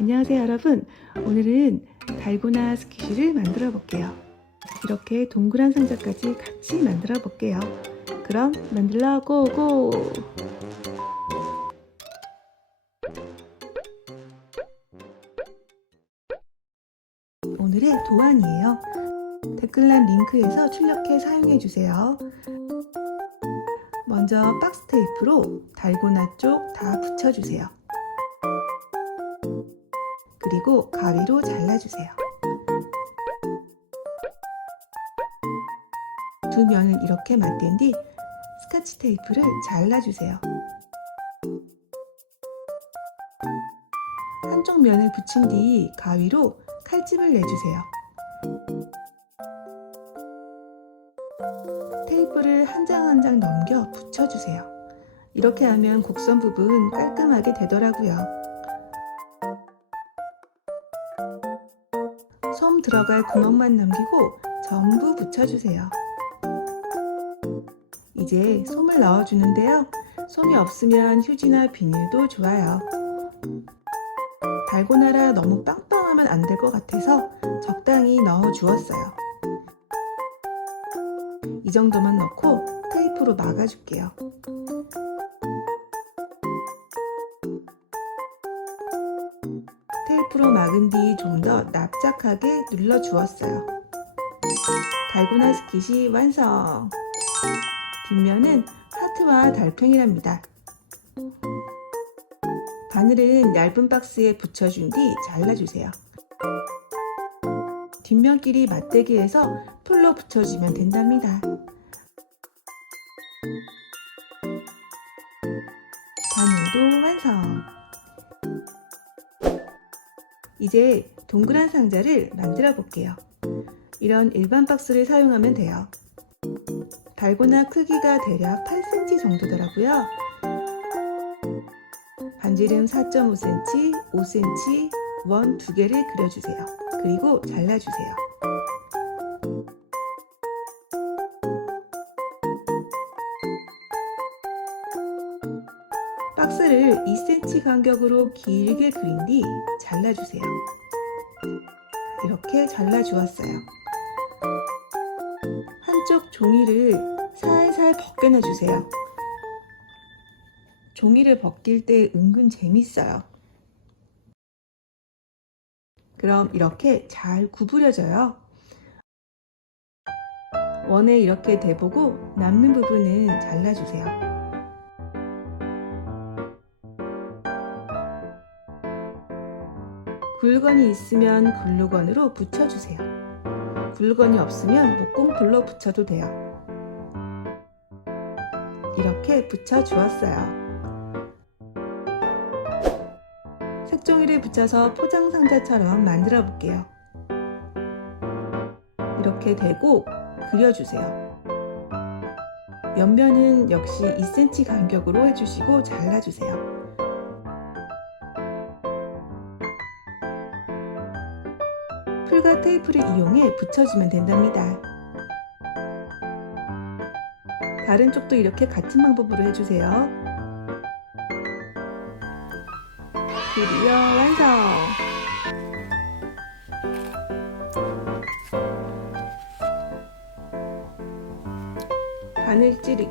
안녕하세요 여러분. 오늘은 달고나 스키시를 만들어 볼게요. 이렇게 동그란 상자까지 같이 만들어 볼게요. 그럼 만들러 고고! 오늘의 도안이에요. 댓글란 링크에서 출력해 사용해 주세요. 먼저 박스 테이프로 달고나 쪽 다 붙여주세요. 그리고 가위로 잘라주세요. 두 면을 이렇게 맞댄 뒤 스카치 테이프를 잘라주세요. 한쪽 면을 붙인 뒤 가위로 칼집을 내주세요. 테이프를 한 장 한 장 넘겨 붙여주세요. 이렇게 하면 곡선 부분 깔끔하게 되더라고요. 솜 들어갈 구멍만 남기고 전부 붙여주세요. 이제 솜을 넣어주는데요. 솜이 없으면 휴지나 비닐도 좋아요. 달고나라 너무 빵빵하면 안 될 것 같아서 적당히 넣어주었어요. 이 정도만 넣고 테이프로 막아줄게요. 테이프로 막은 뒤 좀 더 납작하게 눌러주었어요. 달고나 스킷이 완성! 뒷면은 하트와 달팽이랍니다. 바늘은 얇은 박스에 붙여준 뒤 잘라주세요. 뒷면끼리 맞대기 해서 풀로 붙여주면 된답니다. 바늘도 완성! 이제 동그란 상자를 만들어 볼게요. 이런 일반 박스를 사용하면 돼요. 달고나 크기가 대략 8cm 정도더라고요. 반지름 4.5cm, 5cm 원 2개를 그려주세요. 그리고 잘라주세요. 박스를 2cm 간격으로 길게 그린 뒤 잘라주세요. 이렇게 잘라주었어요. 한쪽 종이를 살살 벗겨내주세요. 종이를 벗길 때 은근 재밌어요. 그럼 이렇게 잘 구부려져요. 원에 이렇게 대보고 남는 부분은 잘라주세요. 글루건이 있으면 글루건으로 붙여주세요. 글루건이 없으면 목공불로 붙여도 돼요. 이렇게 붙여주었어요. 색종이를 붙여서 포장상자처럼 만들어 볼게요. 이렇게 대고 그려주세요. 옆면은 역시 2cm 간격으로 해주시고 잘라주세요. 풀과 테이프를 이용해 붙여주면 된답니다. 다른 쪽도 이렇게 같은 방법으로 해주세요. 드디어 완성! 바늘 찌르기.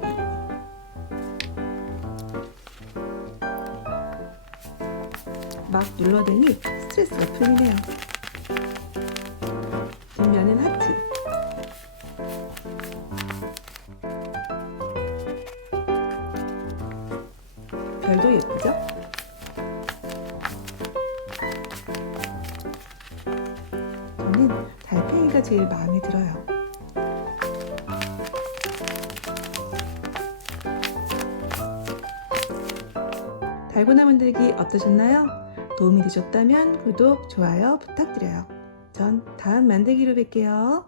막 눌러대니 스트레스가 풀리네요. 뒷면은 하트. 별도 예쁘죠? 저는 달팽이가 제일 마음에 들어요. 달고나 만들기 어떠셨나요? 도움이 되셨다면 구독, 좋아요 부탁드려요. 전 다음 만들기로 뵐게요.